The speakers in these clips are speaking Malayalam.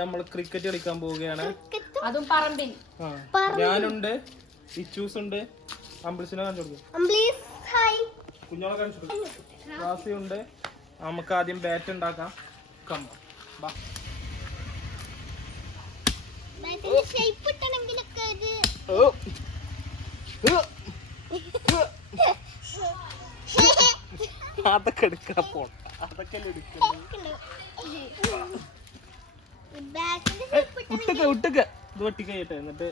നമ്മൾ ക്രിക്കറ്റ് കളിക്കാൻ പോവുകയാണ്. അതും പറമ്പിൽ. ഞാനുണ്ട്, ഇച്ചൂസ് ഉണ്ട്, അംബിൾസിനെ കാണിച്ചു കൊടുക്കും, കുഞ്ഞോളെ കാണിച്ചു കൊടുക്കും, റാസിയുണ്ട്. നമുക്ക് ആദ്യം ബാറ്റ് ഉണ്ടാക്കാം. അതൊക്കെ എടുക്കാൻ പോട്ടെ, അതൊക്കെ വിട്ടൊക്കെ ഇത് വെട്ടി കഴിയട്ടെ. എന്നിട്ട്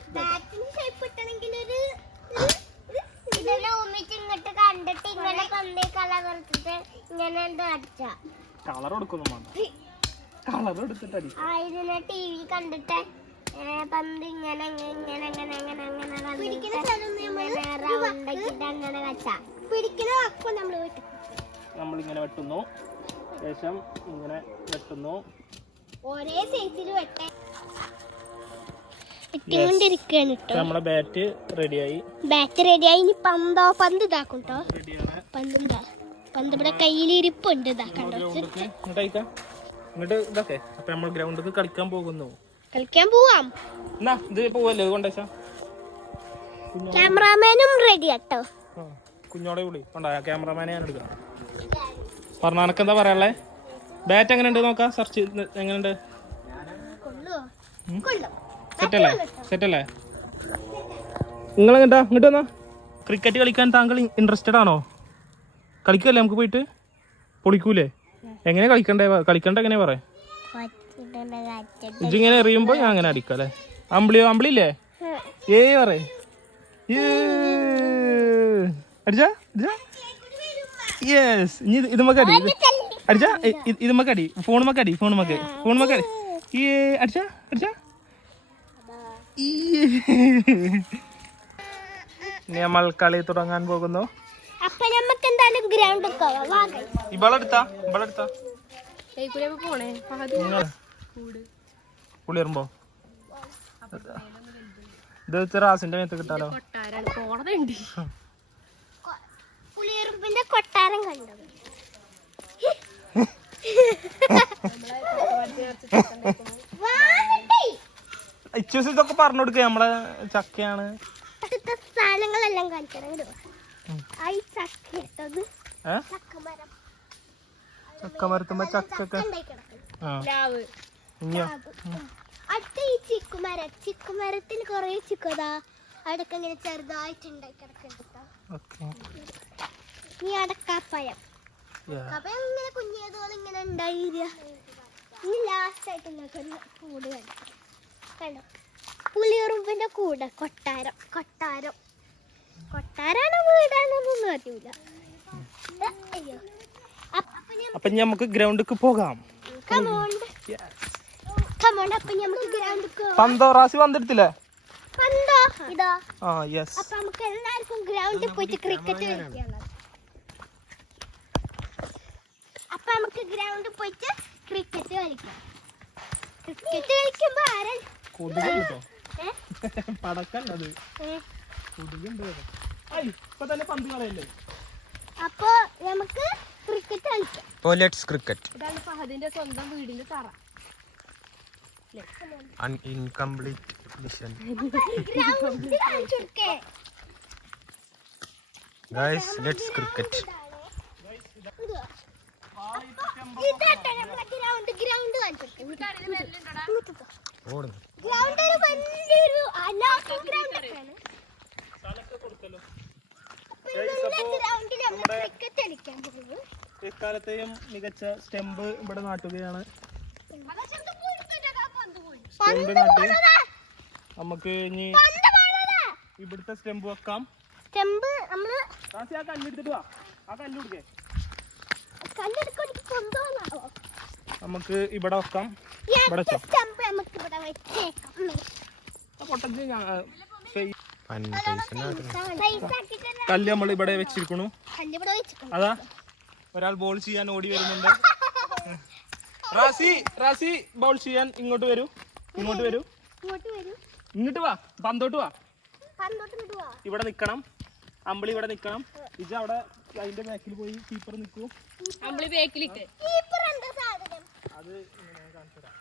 കളർ കൊടുക്കുന്നു, കളർ എടുത്തിട്ട് ടി വി കണ്ടിട്ട് പന്ത് ഇങ്ങനെ ഇങ്ങനെ ഇങ്ങനെ ഇങ്ങനെ അങ്ങനെ അങ്ങനെ വെച്ചാ പിടിക്കുന്ന നമ്മളിങ്ങനെ വെട്ടുന്നു, ശേഷം ഇങ്ങനെ വെട്ടുന്നു, ഒരേ സൈസിൽ വെട്ടേ. നമ്മളെ ബാറ്റ് റെഡിയായി. ഇനി പന്ത് ഇതാക്കും കേട്ടോ. പന്ത് ഇവിടെ കയ്യിലിരിപ്പുണ്ട്. ഇങ്ങോട്ട് ഇതൊക്കെ അപ്പൊ നമ്മൾ ഗ്രൗണ്ടിൽ കളിക്കാൻ പോകുന്നു. കളിക്കാൻ പോവാം. ഇത് പോവല്ലേ കൊണ്ടേച്ചാ. ക്യാമറാമാനും റെഡി ആട്ടോ. കുഞ്ഞോടെ വിളി കൊണ്ടാ, ക്യാമറാമാനെ ഞാൻ എടുക്കാം. പറഞ്ഞ എനക്ക് എന്താ പറയാനുള്ളേ? ബാറ്റ് എങ്ങനെയുണ്ട് നോക്കാം, സെർച്ച് എങ്ങനെയുണ്ട്? സെറ്റല്ലേ? നിങ്ങളെങ്ങട്ടാ ഇങ്ങോട്ട് വന്നാ? ക്രിക്കറ്റ് കളിക്കാൻ താങ്കൾ ഇൻട്രസ്റ്റഡ് ആണോ? കളിക്കല്ലേ നമുക്ക് പോയിട്ട്? പൊളിക്കൂലേ? എങ്ങനെ കളിക്കണ്ട എങ്ങനെയാ പറയാ? ഇങ്ങനെ എറിയുമ്പോ ഞാൻ അങ്ങനെ അടിക്കാം അല്ലേ? അമ്പിളിയില്ലേ? പറയേ അടിച്ചാ യെസ്. ഇനി ഇതുമ്മക്ക് അടി, അടിച്ചാ ഇതുമ്മക്ക് അടി, ഫോണുമ്മക്ക് അടി, അടിച്ചാ ഇനി നമ്മൾ കളി തുടങ്ങാൻ പോകുന്നു. ഇവളെടുത്താ പുളിയറുമ്പോ ഇത് റാസിന്റെ മേത്ത് കിട്ടാലോ. പുളിയറുമ്പിന്റെ കൊട്ടാരം കണ്ടു. ഇതൊക്കെ പറഞ്ഞു കൊടുക്ക, നമ്മളെ ചക്കയാണ്. സാധനങ്ങളെല്ലാം കാണിച്ചു. ചക്കമരത്തുമ്പോ ചക്കൊക്കെ ചിക്കുമരത്തിൽ കൊറേ ചിക്കതാ അടക്ക ഇങ്ങനെ ചെറുതായിട്ട് ഉണ്ടാക്കി കിടക്കുന്നുണ്ട്. നീ അടക്കാപ്പഴം ഇങ്ങനെ കുഞ്ഞേതുപോലെ ഇങ്ങനെ ഉണ്ടായില്ല. ഇനി ലാസ്റ്റ് ആയിട്ട് ഉണ്ടാക്കുന്ന കൂട് കണ്ടോ, പുളിയുറുമ്പിന്റെ കൂട്. കൊട്ടാരാണോ വീടാണോന്നൊന്നും അറിയൂല. അയ്യോ, അപ്പൊ നമുക്ക് ഗ്രൗണ്ടിക്ക് പോകാം. പന്തോ റാസി വന്നെടുത്തില്ലേ? അപ്പൊ നമുക്ക് എല്ലാവർക്കും ഗ്രൗണ്ടിൽ പോയിട്ട് ക്രിക്കറ്റ് കളിക്കാം. ക്രിക്കറ്റ് കളിക്കുമ്പോ അപ്പൊ നമുക്ക് ക്രിക്കറ്റ് കളിക്കാം. ഇതാണ് ഫഹദിന്റെ സ്വന്തം വീടിന്റെ തറ. Incomplete mission. Guys, let's cricket. എക്കാലത്തെയും മികച്ച സ്റ്റെമ്പ് ഇവിടെ നാട്ടുകയാണ്. സ്റ്റെമ്പ് നാട്ടി നമുക്ക് ഇനി ഇവിടുത്തെ സ്റ്റെമ്പ് വെക്കാം. ആ കല്ലെടുത്തിട്ട് വാ, ആ കല്ലുടുക്കേ നമുക്ക് ഇവിടെ വെക്കാം. കല്ല് നമ്മൾ ഇവിടെ വെച്ചിരിക്കണു. അതാ ഒരാൾ ബോൾ ചെയ്യാൻ ഓടി വരുന്നുണ്ട്. റാസി ബോൾ ചെയ്യാൻ ഇങ്ങോട്ട് വരൂ. ഇങ്ങോട്ട് വാ, പന്തോട്ട് വാ. ഇവിടെ നിക്കണം, അമ്പിളി ഇവിടെ നിക്കണം. ഇജ അവിടെ അതിന്റെ ബാക്കിൽ പോയി കീപ്പർ നിൽക്കൂ. അമ്പിളി ബാക്കിലിട്ട് അത് ഇങ്ങനെ കാണിച്ചു തരാം.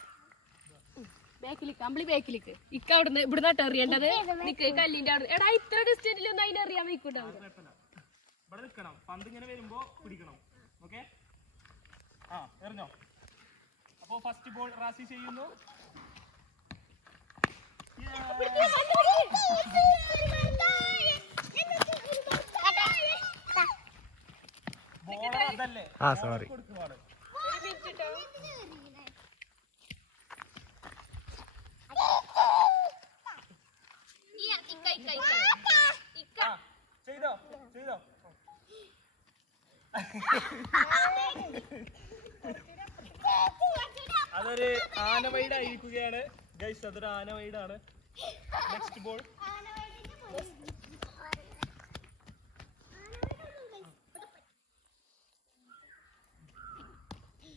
ബാക്കിലേക്ക് അമ്പിളി ബാക്കിലേക്ക് ഇക്ക അവിടുന്ന് ഇവിടുന്ന് എറിയേണ്ടത് നിക്ക് കല്ലിന്റെ അവിടെ എടാ ഇത്ര ഡിസ്റ്റൻസിൽ ഒന്നും അതിനെ എറിയാൻ വയ്ക്കൂട്ടാവും ഇവിടെ നിൽക്കണം. പന്ത് ഇങ്ങനെ വരുമ്പോ പിടിക്കണം. ഓക്കെ, ആ എറിഞ്ഞോ. അപ്പോ ഫസ്റ്റ് ബോൾ റാസി ചെയ്യുന്നു. ബോളർ അതല്ലേ, സോറി. കൊടുക്കുവാണ്. ചെയ്തോ ചെയ്തോ. അതൊരു ആന വൈഡ് ആയിരിക്കുകയാണ് ഗൈസ്, അതൊരു ആന വൈഡാണ്. Next ball.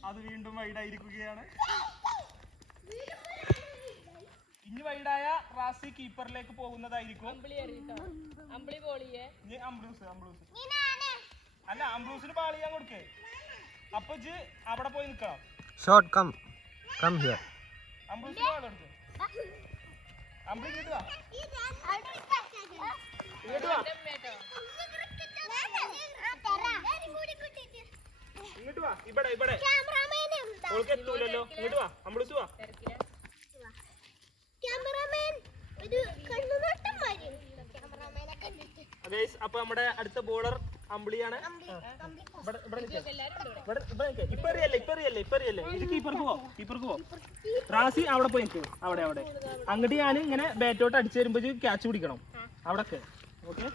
അത് വീണ്ടും വൈഡായിരിക്കുകയാണ്. ഇനി വൈഡായ റാസി കീപ്പറിലേക്ക് പോകുന്നതായിരിക്കും. അമ്പിളി ബോളിയെ അംബ്രൂസ് അല്ല, അംബ്രൂസിന് ബാൾ ചെയ്യാൻ കൊടുക്കേ. അപ്പൊ ഇജ്ജ് അവിടെ പോയി നിക്കണം. Shot come here. അംബ്രൂസിന് ബാൾ കൊടുക്കും. അമ്പിളി ഇങ്ങോട്ട് വാ, ഇങ്ങോട്ട് വാ, ഇങ്ങോട്ട് വാ. ഇവിടെ ഇവിടെ ഓൾക്ക് എത്തൂലല്ലോ. ഇങ്ങോട്ട് വാ അംബ്രൂസ് വാ. അപ്പൊ നമ്മുടെ അടുത്ത ബോളർ അമ്പിളിയാണ്. ഇപ്പൊ അറിയല്ലേ. ഇത് കീപ്പർക്ക് പോ. റാസി അവിടെ പോയി നിൽക്കും. അവിടെ അങ്ങോട്ട് ഞാൻ ഇങ്ങനെ ബാറ്റോട്ട് അടിച്ചു വരുമ്പോ ക്യാച്ച് പിടിക്കണം അവിടൊക്കെ. ഓക്കെ,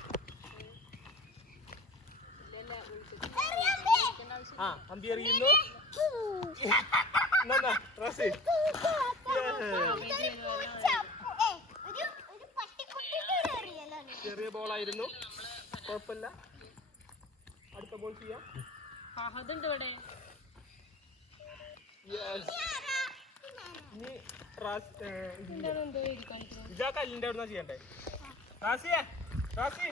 ആ അമ്പി എറിയുന്നു. റാസി ചെറിയ ബോളായിരുന്നു, കുഴപ്പമില്ല. അടുത്ത ബോൾ ചെയ്യാം. ഇതാ കല്ലിന്റെ അവിടെ ചെയ്യണ്ടേ. റാസിയെ റാസി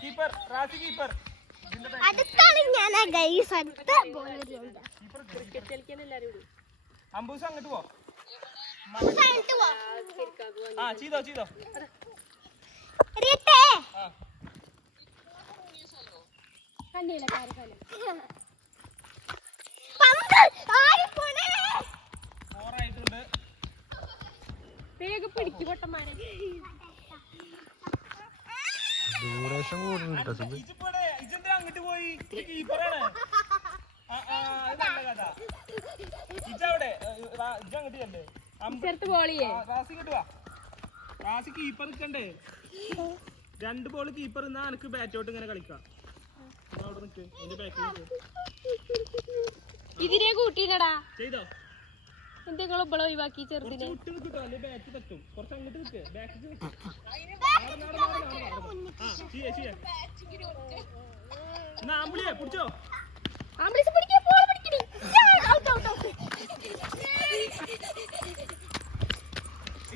കീപ്പർ റാസി കീപ്പർ. അമ്പൂസ് അങ്ങോട്ട് പോ. ആ ചെയ്തോ. ഓറായിട്ടുണ്ട്. വേഗം പിടിക്കും പൊട്ടന്മാരെ. ഇജെന്തിനാ അങ്ങോട്ട് പോയി? കീപ്പറാണ്. നല്ല കഥ. ഇജവിടെ ഇജങ്ങോട്ട് ചെല്ലേ. റാസി ഇങ്ങോട്ട് വാ. റാസി കീപ്പർ നിൽക്കണ്ടേ. 2 ബോൾ കീപ്പർ നിന്നാ എനിക്ക് ബാറ്റോട്ട് ഇങ്ങനെ കളിക്കാം. അവിടെ നിൽക്ക്, എന്റെ ബാക്കിൽ ഇതിനെ കൂട്ടിയിടടാ. ചെയ്തോ. എന്തെങ്കിലും ഇവിടെ ഒഴിവാക്കി ചെറുതിനെ. കിട്ടോ അല്ലെ ബാറ്റ് തട്ടും. കുറച്ച് അങ്ങോട്ട് നിൽക്ക്, ബാക്കിൽ നിൽക്ക്. എന്നാ ആമ്പിളിയെ പിടിച്ചോ.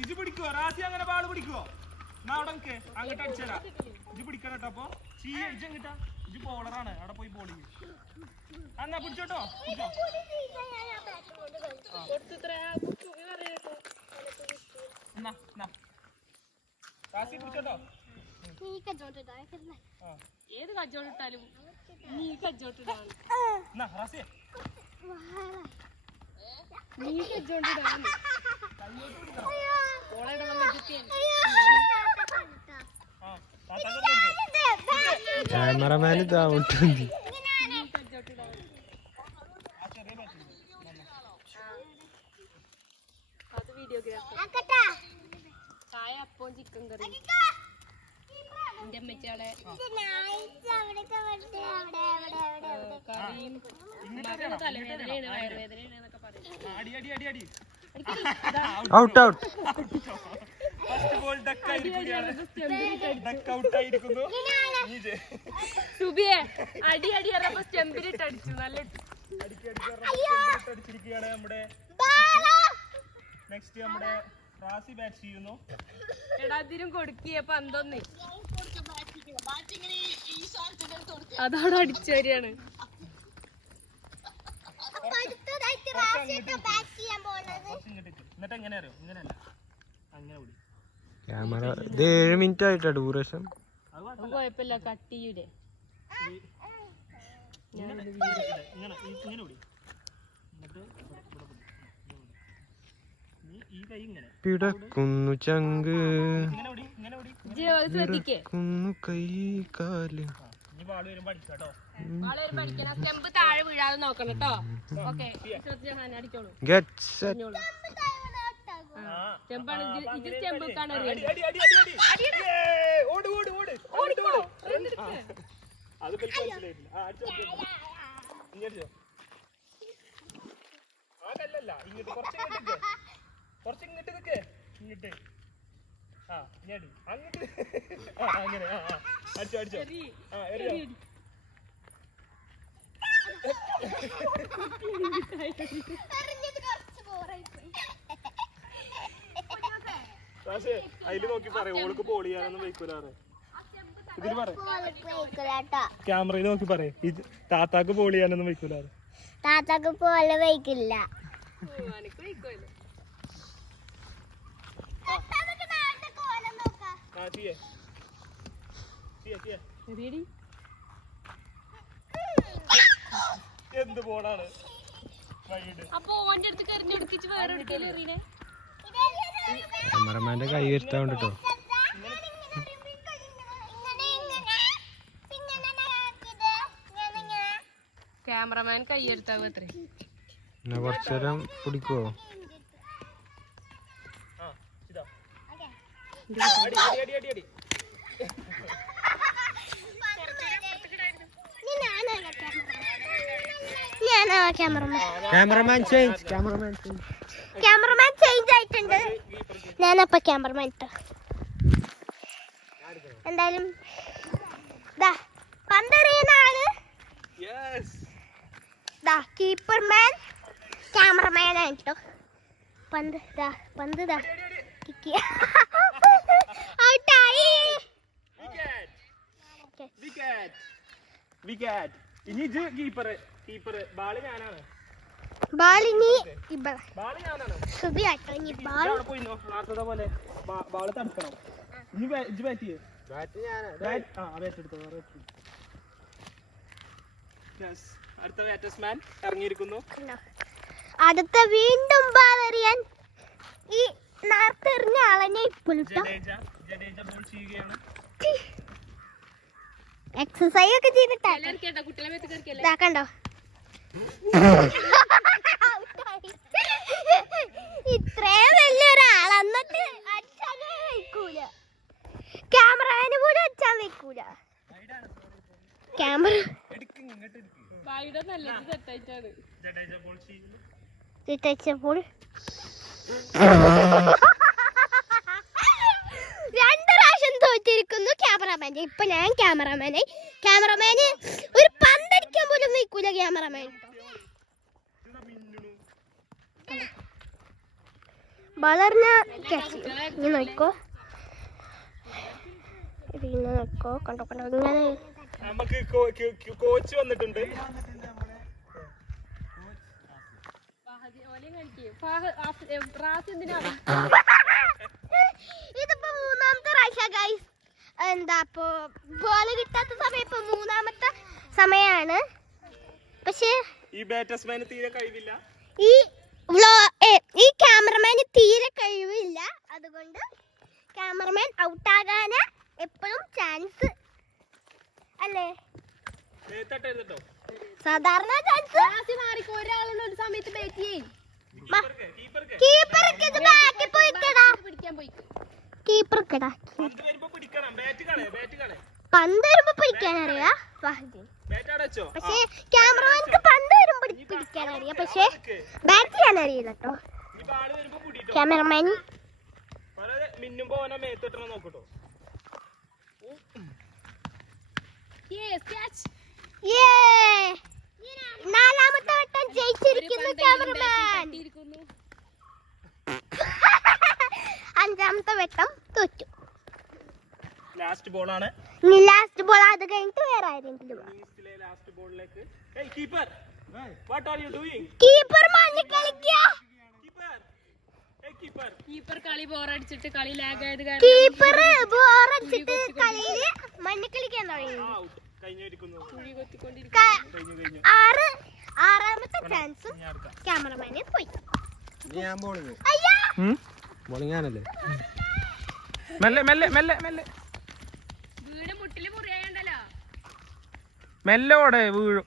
ഇജ് പിടിക്കുവോ? റാസി അങ്ങനെ ബാള് പിടിക്കുവോ? എന്നാ അവിടെ നിൽക്ക്, അങ്ങോട്ട് അടിച്ചേരാ. ഇജ് പിടിക്കണം കേട്ടോ. അപ്പൊ ഇജ് എങ്ങിട്ടാ? ഇജ് ബോളറാണ്, അവിടെ പോയി ബോൾ ചെയ്യും. എന്നാ പിടിച്ചോട്ടോ. റാസി പിടിച്ചോട്ടോ. ഏത് കച്ചോട്ടിട്ടാലും നീ കച്ചോട്ടിടാണ്. റാസി നീ കച്ചോട്ടിടാണ്. కెమెరామ్యాన్ గా ఉంటుంది. ചായ അപ്പം ചിക്കൻ കറി എന്റെ അമ്മച്ചോടെ കറിയും തലവേദനയാണ് വയറുവേദനയാണ് എന്നൊക്കെ പറയും. Out out. സുബിയെ അടി അടി പറഞ്ഞപ്പോ സ്റ്റെമ്പിലിട്ട് അടിച്ചു. നല്ല നമ്മുടെ നെക്സ്റ്റ് നമ്മുടെ റാസി ബാറ്റ് ചെയ്യുന്നു. എടാതിരും കൊടുക്കിയ പന്തൊന്ന് അതവിടെ അടിച്ചു വരികയാണ്. ബാറ്റ് ചെയ്യാൻ പോണത്. എന്നിട്ട് എങ്ങനെ അറിയോ? ഇങ്ങനെയല്ല, അങ്ങനെ ഓടി. ക്യാമറ ഇത് 7 മിനിറ്റ് ആയിട്ടാ ഡ്യൂറേഷൻ. അത് കുഴപ്പമില്ല, കട്ട് ചെയ്യൂലേ. ഇങ്ങനെ ഇങ്ങനെ ഓടി. എന്നിട്ട് ഈ കൈ ഇങ്ങനെ പിടക്കുന്നു ചങ്ക് ഇങ്ങനെ ഓടി, ഇങ്ങനെ ഓടി. ശ്രദ്ധിക്കേ, കുന്നു കൈ കാല്. ഇനി ബാള് വരുമ്പോ അടിക്കാം കേട്ടോ. വളരെ പഠിക്കണം. സ്റ്റെമ്പ് താഴെ വീഴാതെ നോക്കണം കേട്ടോ. ഓക്കെ, അടിച്ചോളൂ. Get set. സ്റ്റെമ്പാണ് ഇത്, സ്റ്റെമ്പ് കാണാൻ അടി, അടി, അടി, അടി, അടി. ഏയ്, ഓട്, ഓട്, ഓട്. ഓടിക്കോ. അത് മനസ്സിലായിട്ടില്ല. ഇങ്ങോട്ടോ. ആ കല്ലല്ല, ഇങ്ങോട്ട് കുറച്ച് ഇങ്ങോട്ട് നിൽക്ക്. ഇങ്ങോട്ട്. ആ, ഇങ്ങോട്ട്. അങ്ങോട്ട്. അങ്ങനെ. അടിച്ചോ, അടിച്ചോ. എറിയോ. പക്ഷേ അതില് നോക്കി പറയാം, ഓൾക്ക് ബോൾ ചെയ്യാനൊന്നും വയ്ക്കൂലാണ്. ഇതില് പറയാം, ക്യാമറയിൽ നോക്കി പറയേ, ഇത് താത്താക്ക് ബോൾ ചെയ്യാനൊന്നും വയ്ക്കൂലാണ്. താത്താക്ക് പോലെ വയ്ക്കില്ല. എന്ത് ബോളാണ് വൈകിട്ട്. അപ്പൊ ഓന്റെ അടുത്ത് കറിഞ്ഞെടുക്കിച്ച് വേറെ എടുക്കല് എറിയണേ. ക്യാമറമാന്റെ കൈ വരുത്താൻ കേട്ടോ. ക്യാമറമാൻ കൈയെടുത്താവും അത്രേ. എന്നാ കുറച്ചേരം പിടിക്കുവോ? ഇതാ അടി, അടി, അടി, അടി. Cameraman change. ക്യാമറമാൻ ചേഞ്ച് ആയിട്ടുണ്ട്. ഞാനപ്പ ക്യാമറമാൻ ഇട്ടോ. എന്തായാലും പന്തെറിയുന്ന ആള് കീപ്പർ മാൻ ക്യാമറമാൻ ആയിട്ടോ. പന്ത് ഔട്ടായി. വിക്കറ്റ്. ഇനി ഇത് കീപ്പർ. ബാള് ഞാനാണ്. ബാളിനി ബാള് ഞാനാണ്. സുബിയാട്ടോ. ഇനി ബാൾ അവിടെ പോയി നേരത്തെ പോലെ ബാള് തടുക്കണം. ഇനി ഇജ്ജ് ബാറ്റ് ചെയ്യേ. ബാറ്റ് എടുത്തോ. അടുത്ത ബാറ്റസ്മാൻ ഇറങ്ങിയിരിക്കുന്നു. അടുത്ത വീണ്ടും ബാൾ എറിയാൻ ഈ നേരത്തെ എറിഞ്ഞ ആളെന്നെ ഇപ്പോൾ ജഡേജ ബോൾ ചെയ്യുകയാണ്. എക്സസൈസ് ഒക്കെ ചെയ്തിട്ടാ കുട്ടികളെ മേത്ത് കറിക്കല്ലേ. ഇതാക്കണ്ടോ. ഇത്രയും വലിയൊരാൾ എന്നിട്ട് അച്ഛനെ വെക്കൂല. ക്യാമറമാന് പോലും അച്ഛൻ വെക്കൂല. ക്യാമറ നല്ലത് തെറ്റായിട്ടാണ്. ജഡേജ ബോൾ ചെയ്യുന്നു. തെറ്റപ്പോൾ 2 പ്രാവശ്യം തോറ്റിരിക്കുന്നു ക്യാമറമാൻ. ഇപ്പൊ ഞാൻ ക്യാമറമാന് ഒരു പന്തടിക്കാൻ പോലും വെക്കൂല ക്യാമറമാൻ. വളർന്ന ഇനി നോക്കോ. പിന്നെ നോക്കോ. കണ്ടോ ഇങ്ങനെ നമുക്ക് കോച്ച് വന്നിട്ടുണ്ട്. ഇതിപ്പോ 3ാമത്തെ പ്രാവശ്യ ഗൈസ്. എന്താ ബോള് കിട്ടാത്ത സമയം ഇപ്പൊ 3ാമത്തെ സമയാണ്. പക്ഷെ ഈ ബാറ്റസ്മാന് തീരെ കഴിവില്ല. ഈ ക്യാമറമാന് തീരെ കഴിവില്ല. അതുകൊണ്ട് ക്യാമറമാൻ ഔട്ടാകാന് എപ്പോഴും ചാൻസ് അല്ലേ? സാധാരണ ചാൻസ് മാറിക്കോ. ഒരാളുള്ള ഒരു സമയത്ത് ബാറ്റ് ചെയ്യും. പിടിക്കാൻ പോയി. പന്ത് വരുമ്പോ പിടിക്കാൻ അറിയാ. പക്ഷെ ക്യാമറമാൻക്ക് പന്ത് വരുമ്പോ പിടിക്കാൻ അറിയാം. പക്ഷെ ബാറ്റ് ചെയ്യാൻ അറിയില്ല കേട്ടോ ക്യാമറമാൻ. മിന്നുമ്പോ നോക്കട്ടോ. 4ാമത്തെ വട്ടം ജയിച്ചിരിക്കുന്നു ക്യാമറമാൻ. 5ാമത്തെ വട്ടം തോറ്റു. ലാസ്റ്റ് ബോളാണ്. Last ball. അത് കഴിഞ്ഞിട്ട് വേറെ ആരെങ്കിലും. ലാസ്റ്റ് ബോളിലേക്ക് keeper. What are you doing? Keeper മണ്ണി കളിക്കുക. കീപ്പർ കളി ബോറടിച്ചിട്ട് കളി ലാഗ് ആയത് കാരണം കീപ്പർ ബോറടിച്ചിട്ട് കളിയില് മണ്ണിൽ കളിക്കാൻ തുടങ്ങി. ആറാമത്തെ ചാൻസും ക്യാമറമാനെ പോയി. ഞാൻ ബോളിങ് അയ്യാ ബോളിങ് ആണല്ലേ. മെല്ലെ മെല്ലെ മെല്ലെ മെല്ലെ വീട് മുട്ടില് മുറിയായണ്ടല്ലോ. മെല്ലെ ഓടെ വീഴും.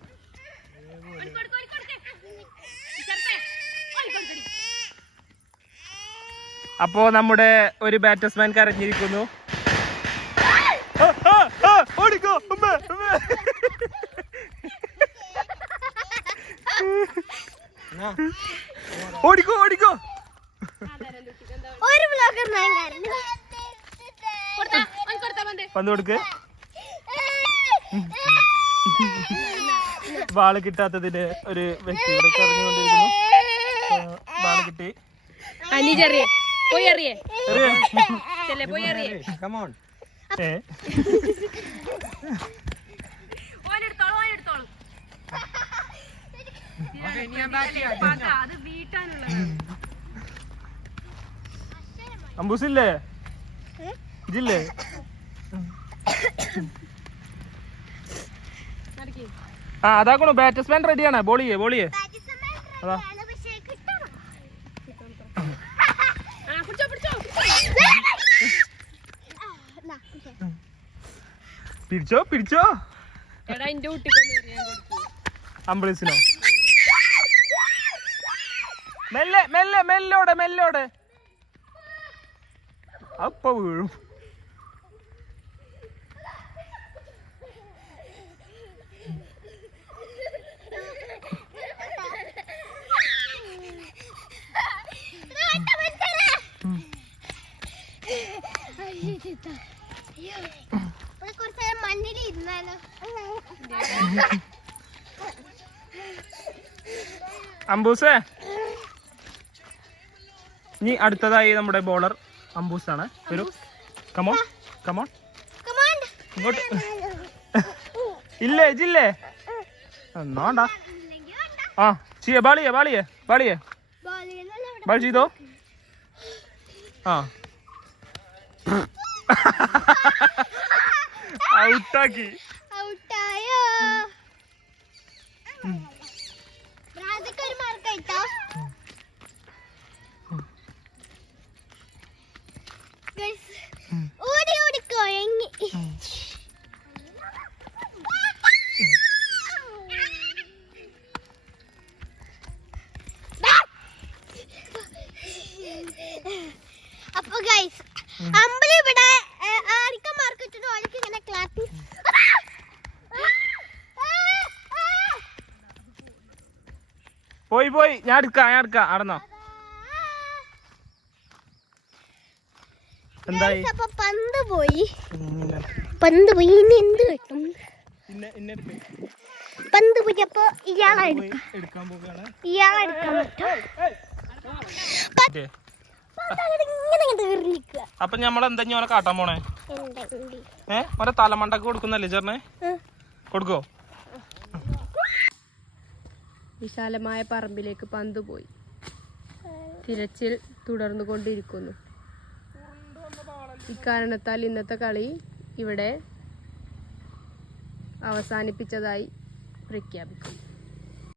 അപ്പോ നമ്മുടെ ഒരു ബാറ്റസ്മാൻ കരഞ്ഞിരിക്കുന്നു. ഓടിക്കോ ഓടിക്കോ ഓടിക്കോ. ഒരു ബ്ലോഗർ ഞാൻ കരഞ്ഞു. പന്ത് കൊടുക്ക്. ബാള് കിട്ടാത്തതിന് ഒരു വ്യക്തി ഇവിടെ കരഞ്ഞുകൊണ്ടിരിക്കുന്നു. ബാള് കിട്ടി. അനിജറിയേ പോയി അറിയേ ചെല്ലേ പോയി അറിയേ. Come on. അത് വീട്ടാനുള്ളതാണ്. അമ്പൂസില്ലേ ഇജില്ലേ? ആ അതാക്കണു. ബാറ്റസ്മാൻ റെഡിയാണ്. ബോളിയേ ബോളിയേ. അതാ പിടിച്ചോ പിടിച്ചോ. എടാ എന്റെ കുട്ടിക്കൊന്നും എറിയാൻ കൊടുത്തു. അംബുലൻസിനോ? മെല്ലെ മെല്ലെ മെല്ലോടെ മെല്ലോടെ. അപ്പൊ വീഴും. അമ്പൂസേ ഇനി അടുത്തതായി നമ്മുടെ ബോളർ അമ്പൂസാണ്. വരൂ. കമോൺ കമോൺ ഇങ്ങോട്ട്. ഇല്ലേ ഇജില്ലേ? എന്നാണ്ടാ. ആ ചെയ്യേ ബാളിയേ ബാളിയേ ബാളിയേ ബാൾ ചെയ്തോ. ആ ഔട്ടാക്കി. ഔട്ടായോ? ഒരു മാർക്കായിട്ടോ. ഓടി ഓടി കുഴങ്ങി. അപ്പൊ ഗൈസ് അമ്പലം ഇവിടെ ആർക്കും മാർക്കിട്ടിട്ട് ഓൾക്ക് ഇങ്ങനെ ക്ലാപ്പി. പോയി പോയി. ഞാൻ എടുക്കാം ആടന്നോ. എന്തായി? അപ്പൊ പന്ത് പോയി. ഇനി എന്ത് കിട്ടും? പന്ത് പോയി. അപ്പൊ ഇയാളെ എടുക്കാൻ പോവുകയാണ്. എടുക്കാൻ പറ്റും. അപ്പൊ ഞമ്മൾ എന്താ ഓനെ കാട്ടാൻ പോണേ? ഓരോ തലമണ്ടക്ക് കൊടുക്കുന്നല്ലേ ചേർന്നെ? കൊടുക്കോ? വിശാലമായ പറമ്പിലേക്ക് പന്ത് പോയി. തിരച്ചിൽ തുടർന്നുകൊണ്ടിരിക്കുന്നു. ഇക്കാരണത്താൽ ഇന്നത്തെ കളി ഇവിടെ അവസാനിപ്പിച്ചതായി പ്രഖ്യാപിക്കുന്നു.